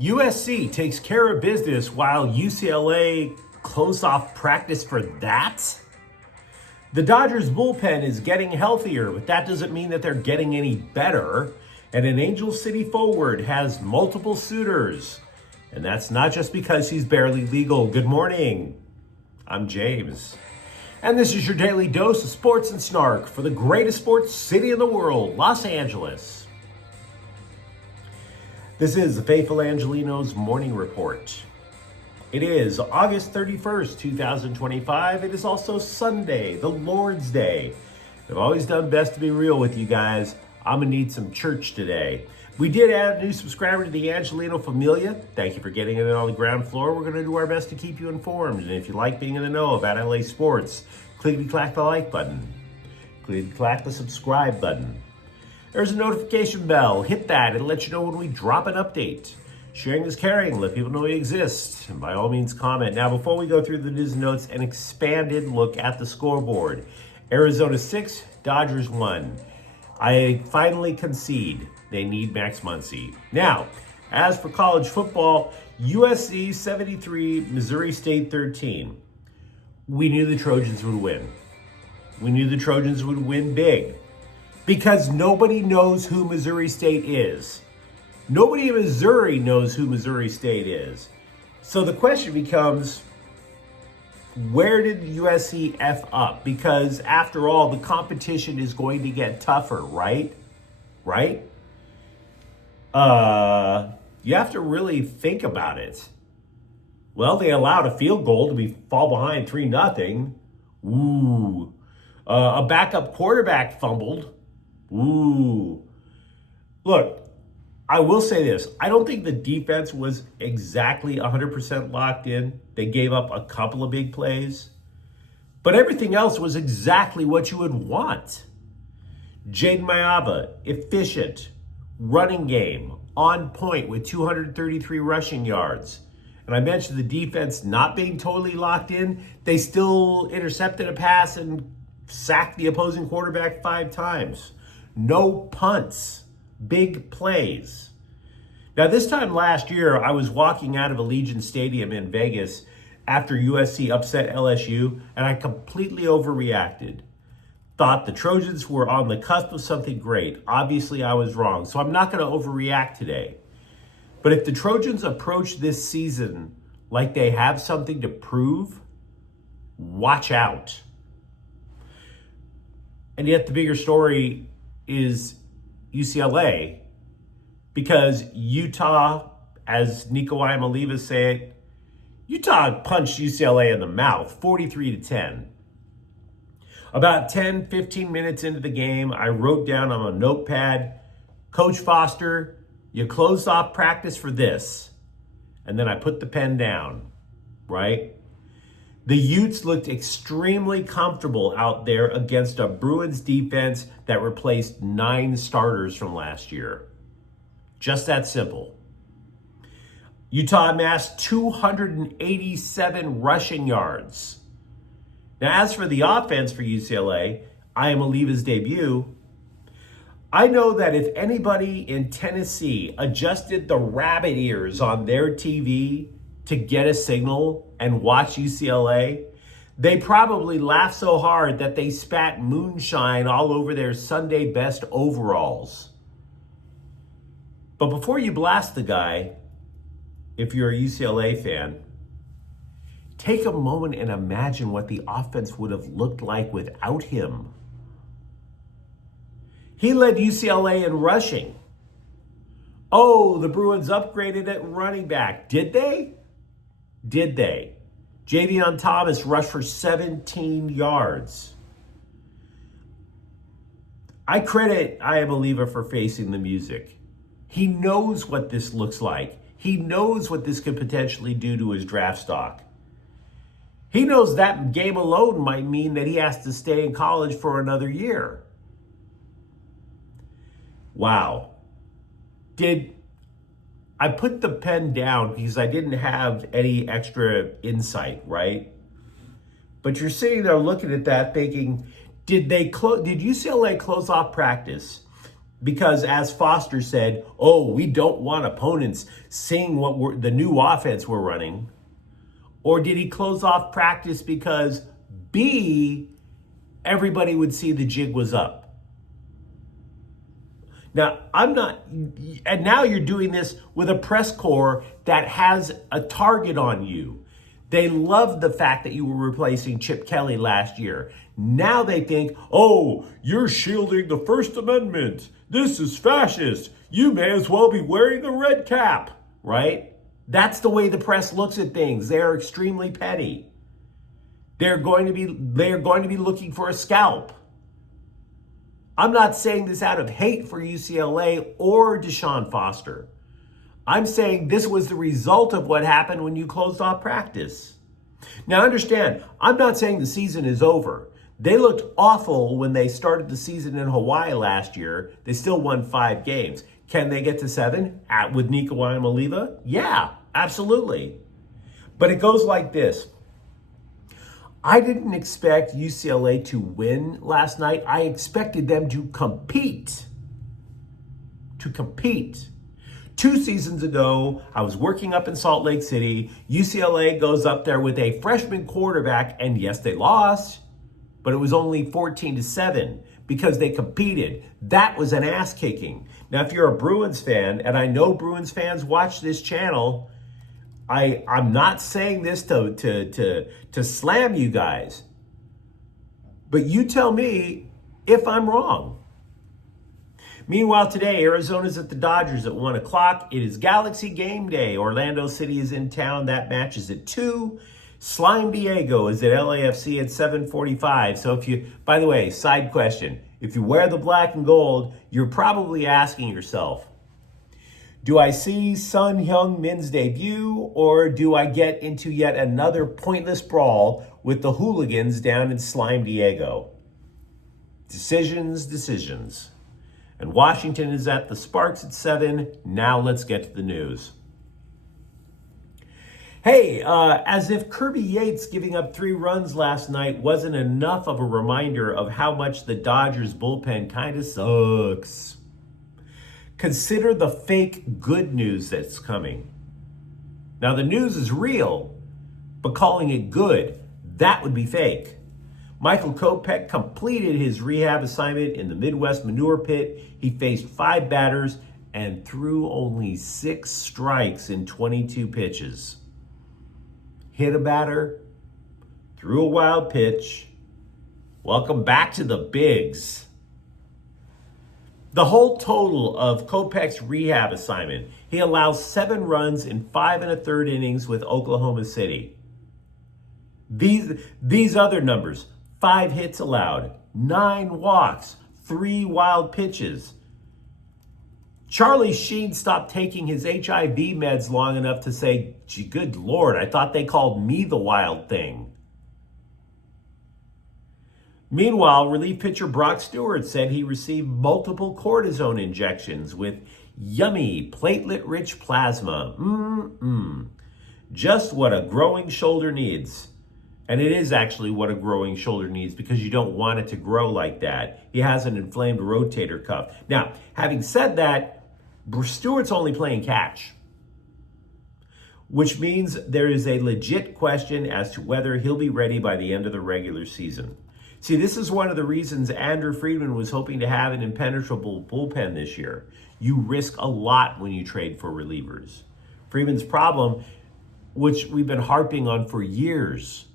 USC takes care of business while UCLA closed off practice for that? The Dodgers bullpen is getting healthier, but that doesn't mean that they're getting any better. And an Angel City forward has multiple suitors. And that's not just because she's barely legal. Good morning. I'm James. And this is your daily dose of sports and snark for the greatest sports city in the world, Los Angeles. This is the Faithful Angelenos Morning Report. It is August 31st, 2025. It is also Sunday, the Lord's Day. I've always done best to be real with you guys. I'm going to need some church today. We did add a new subscriber to the Angeleno Familia. Thank you for getting it on the ground floor. We're going to do our best to keep you informed. And if you like being in the know about LA sports, clickety-clack the like button. Clickety-clack the subscribe button. There's a notification bell. Hit that. It'll let you know when we drop an update. Sharing is caring. Let people know we exist. And by all means, comment. Now, before we go through the news and notes, an expanded look at the scoreboard. Arizona 6, Dodgers 1. I finally concede they need Max Muncy. Now, as for college football, USC 73, Missouri State 13. We knew the Trojans would win. We knew the Trojans would win big. Because nobody knows who Missouri State is. Nobody in Missouri knows who Missouri State is. So the question becomes, where did USC F up? Because after all, the competition is going to get tougher, right? Right? You have to really think about it. Well, they allowed a field goal to fall behind 3-0. Ooh. A backup quarterback fumbled. Ooh. Look, I will say this. I don't think the defense was exactly 100% locked in. They gave up a couple of big plays. But everything else was exactly what you would want. Jaden Mayava, efficient, running game, on point with 233 rushing yards. And I mentioned the defense not being totally locked in. They still intercepted a pass and sacked the opposing quarterback 5 times. No punts, big plays. Now, this time last year, I was walking out of Allegiant Stadium in Vegas after USC upset LSU, and I completely overreacted. Thought the Trojans were on the cusp of something great. Obviously, I was wrong, so I'm not going to overreact today. But if the Trojans approach this season like they have something to prove, watch out. And yet the bigger story is UCLA, because Utah, as Nico Iamaleava said, Utah punched UCLA in the mouth, 43-10. About 10, 15 minutes into the game, I wrote down on a notepad, Coach Foster, you closed off practice for this. And then I put the pen down, right? The Utes looked extremely comfortable out there against a Bruins defense that replaced 9 starters from last year. Just that simple. Utah amassed 287 rushing yards. Now, as for the offense for UCLA, Iamaleava's debut, I know that if anybody in Tennessee adjusted the rabbit ears on their TV to get a signal and watch UCLA, they probably laughed so hard that they spat moonshine all over their Sunday best overalls. But before you blast the guy, if you're a UCLA fan, take a moment and imagine what the offense would have looked like without him. He led UCLA in rushing. Oh, the Bruins upgraded at running back. Did they? Did they? Javion Thomas rushed for 17 yards. I credit Iamaleava for facing the music. He knows what this looks like. He knows what this could potentially do to his draft stock. He knows that game alone might mean that he has to stay in college for another year. Wow. I put the pen down because I didn't have any extra insight, right? But you're sitting there looking at that thinking, did UCLA close off practice because, as Foster said, oh, we don't want opponents seeing the new offense we're running? Or did he close off practice because B, everybody would see the jig was up? Now, and now you're doing this with a press corps that has a target on you. They loved the fact that you were replacing Chip Kelly last year. Now they think, oh, you're shielding the First Amendment. This is fascist. You may as well be wearing a red cap, right? That's the way the press looks at things. They're extremely petty. They're going to be looking for a scalp. I'm not saying this out of hate for UCLA or Deshaun Foster. I'm saying this was the result of what happened when you closed off practice. Now understand, I'm not saying the season is over. They looked awful when they started the season in Hawaii last year. They still won 5 games. Can they get to 7 with Nico Iamaleava? Yeah, absolutely. But it goes like this. I didn't expect UCLA to win last night. I expected them to compete. 2 seasons ago, I was working up in Salt Lake City. UCLA goes up there with a freshman quarterback, and yes, they lost, but it was only 14-7 because they competed. That was an ass kicking. Now, if you're a Bruins fan, and I know Bruins fans watch this channel, I'm not saying this to slam you guys, but you tell me if I'm wrong. Meanwhile, today, Arizona's at the Dodgers at 1 o'clock. It is Galaxy game day. Orlando City is in town. That match is at 2. Slime Diego is at LAFC at 7:45. So by the way, side question, if you wear the black and gold, you're probably asking yourself, do I see Sun Hyung Min's debut, or do I get into yet another pointless brawl with the hooligans down in Slime Diego? Decisions. And Washington is at the Sparks at 7. Now let's get to the news. Hey, as if Kirby Yates giving up 3 runs last night wasn't enough of a reminder of how much the Dodgers bullpen kind of sucks. Consider the fake good news that's coming. Now, the news is real, but calling it good, that would be fake. Michael Kopech completed his rehab assignment in the Midwest Manure Pit. He faced 5 batters and threw only 6 strikes in 22 pitches. Hit a batter, threw a wild pitch. Welcome back to the bigs. The whole total of Kopech's rehab assignment, he allows 7 runs in 5 1/3 innings with Oklahoma City. These other numbers: 5 hits allowed, 9 walks, 3 wild pitches. Charlie Sheen stopped taking his HIV meds long enough to say, gee, good Lord, I thought they called me the wild thing. Meanwhile, relief pitcher Brock Stewart said he received multiple cortisone injections with yummy platelet-rich plasma. Just what a growing shoulder needs. And it is actually what a growing shoulder needs, because you don't want it to grow like that. He has an inflamed rotator cuff. Now, having said that, Stewart's only playing catch, which means there is a legit question as to whether he'll be ready by the end of the regular season. See, this is one of the reasons Andrew Friedman was hoping to have an impenetrable bullpen this year. You risk a lot when you trade for relievers. Friedman's problem, which we've been harping on for years,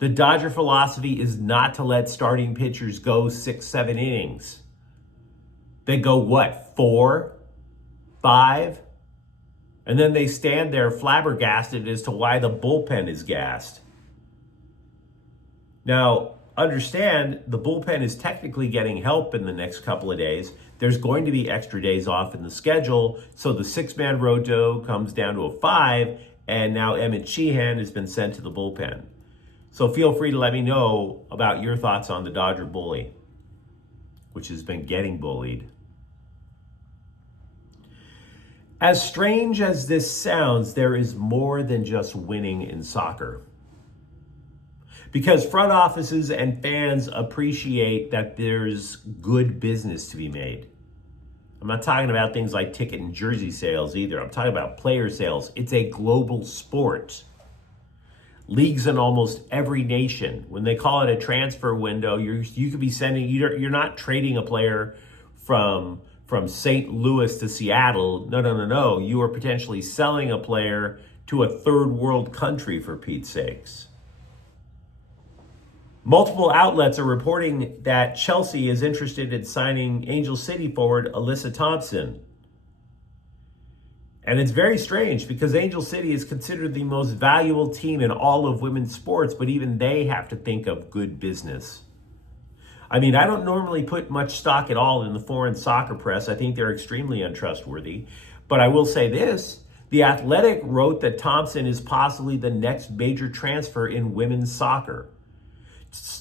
the Dodger philosophy is not to let starting pitchers go 6, 7 innings. They go, 4, 5? And then they stand there flabbergasted as to why the bullpen is gassed. Now, understand, the bullpen is technically getting help in the next couple of days. There's going to be extra days off in the schedule, so the 6-man roto comes down to a 5, and now Emmett Sheehan has been sent to the bullpen. So feel free to let me know about your thoughts on the Dodger bully, which has been getting bullied. As strange as this sounds, there is more than just winning in soccer. Because front offices and fans appreciate that there's good business to be made. I'm not talking about things like ticket and jersey sales either. I'm talking about player sales. It's a global sport. Leagues in almost every nation. When they call it a transfer window, you could be sending, you're not trading a player from St. Louis to Seattle. No. You are potentially selling a player to a third world country, for Pete's sakes. Multiple outlets are reporting that Chelsea is interested in signing Angel City forward Alyssa Thompson. And it's very strange because Angel City is considered the most valuable team in all of women's sports, but even they have to think of good business. I mean, I don't normally put much stock at all in the foreign soccer press. I think they're extremely untrustworthy. But I will say this, The Athletic wrote that Thompson is possibly the next major transfer in women's soccer.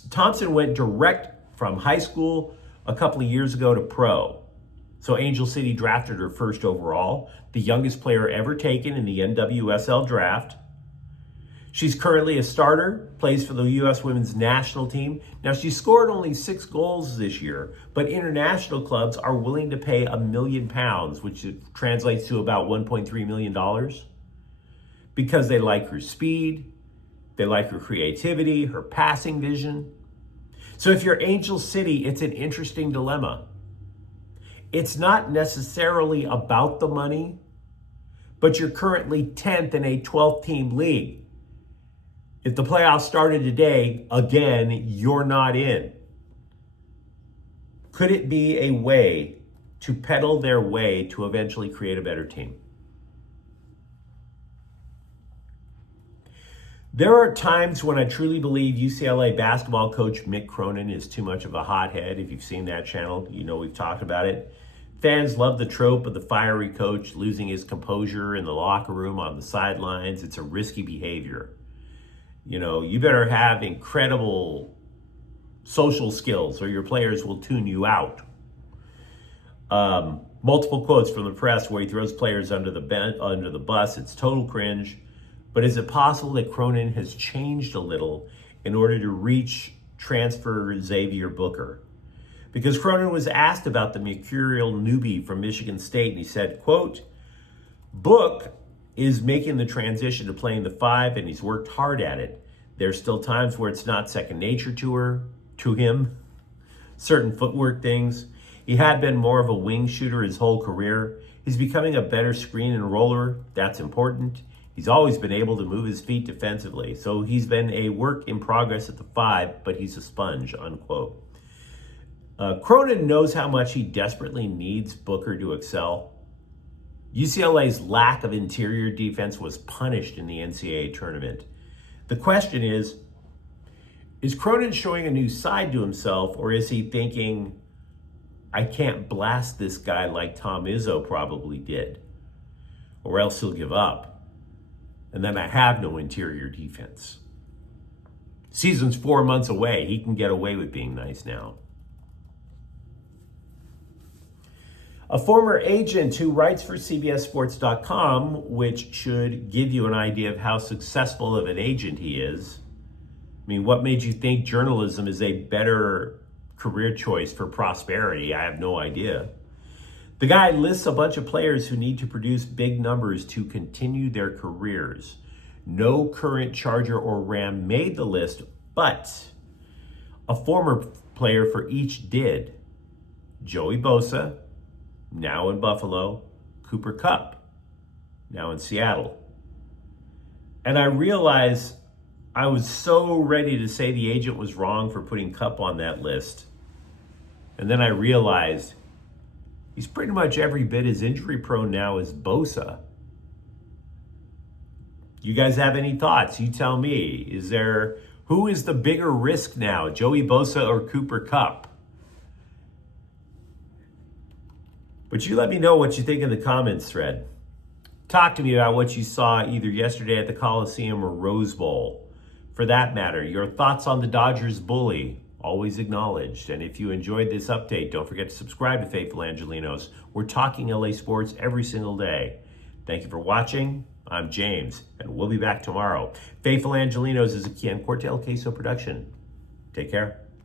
Thompson went direct from high school a couple of years ago to pro. So Angel City drafted her first overall, the youngest player ever taken in the NWSL draft. She's currently a starter, plays for the U.S. women's national team. Now, she scored only 6 goals this year, but international clubs are willing to pay £1 million, which translates to about $1.3 million, because they like her speed, they like her creativity, her passing vision. So if you're Angel City, it's an interesting dilemma. It's not necessarily about the money, but you're currently 10th in a 12-team league. If the playoffs started today, again, you're not in. Could it be a way to peddle their way to eventually create a better team? There are times when I truly believe UCLA basketball coach Mick Cronin is too much of a hothead. If you've seen that channel, you know we've talked about it. Fans love the trope of the fiery coach losing his composure in the locker room, on the sidelines. It's a risky behavior. You know, you better have incredible social skills or your players will tune you out. Multiple quotes from the press where he throws players under the bus. It's total cringe. But is it possible that Cronin has changed a little in order to reach transfer Xavier Booker? Because Cronin was asked about the mercurial newbie from Michigan State, and he said, quote, "Book is making the transition to playing the 5, and he's worked hard at it. There's still times where it's not second nature to him, certain footwork things. He had been more of a wing shooter his whole career. He's becoming a better screen and roller. That's important. He's always been able to move his feet defensively. So he's been a work in progress at the 5, but he's a sponge," unquote. Cronin knows how much he desperately needs Booker to excel. UCLA's lack of interior defense was punished in the NCAA tournament. The question is Cronin showing a new side to himself, or is he thinking, I can't blast this guy like Tom Izzo probably did, or else he'll give up, and then I have no interior defense. Season's 4 months away. He can get away with being nice now. A former agent who writes for CBSSports.com, which should give you an idea of how successful of an agent he is. I mean, what made you think journalism is a better career choice for prosperity? I have no idea. The guy lists a bunch of players who need to produce big numbers to continue their careers. No current Charger or Ram made the list, but a former player for each did. Joey Bosa, now in Buffalo. Cooper Kupp, now in Seattle. And I realized I was so ready to say the agent was wrong for putting Kupp on that list. And then I realized he's pretty much every bit as injury prone now as Bosa. You guys have any thoughts? You tell me. Who is the bigger risk now, Joey Bosa or Cooper Kupp? But you let me know what you think in the comments thread. Talk to me about what you saw either yesterday at the Coliseum or Rose Bowl. For that matter, your thoughts on the Dodgers bully, always acknowledged. And if you enjoyed this update, don't forget to subscribe to Faithful Angelenos. We're talking LA sports every single day. Thank you for watching. I'm James, and we'll be back tomorrow. Faithful Angelenos is a Ken Cortell Queso production. Take care.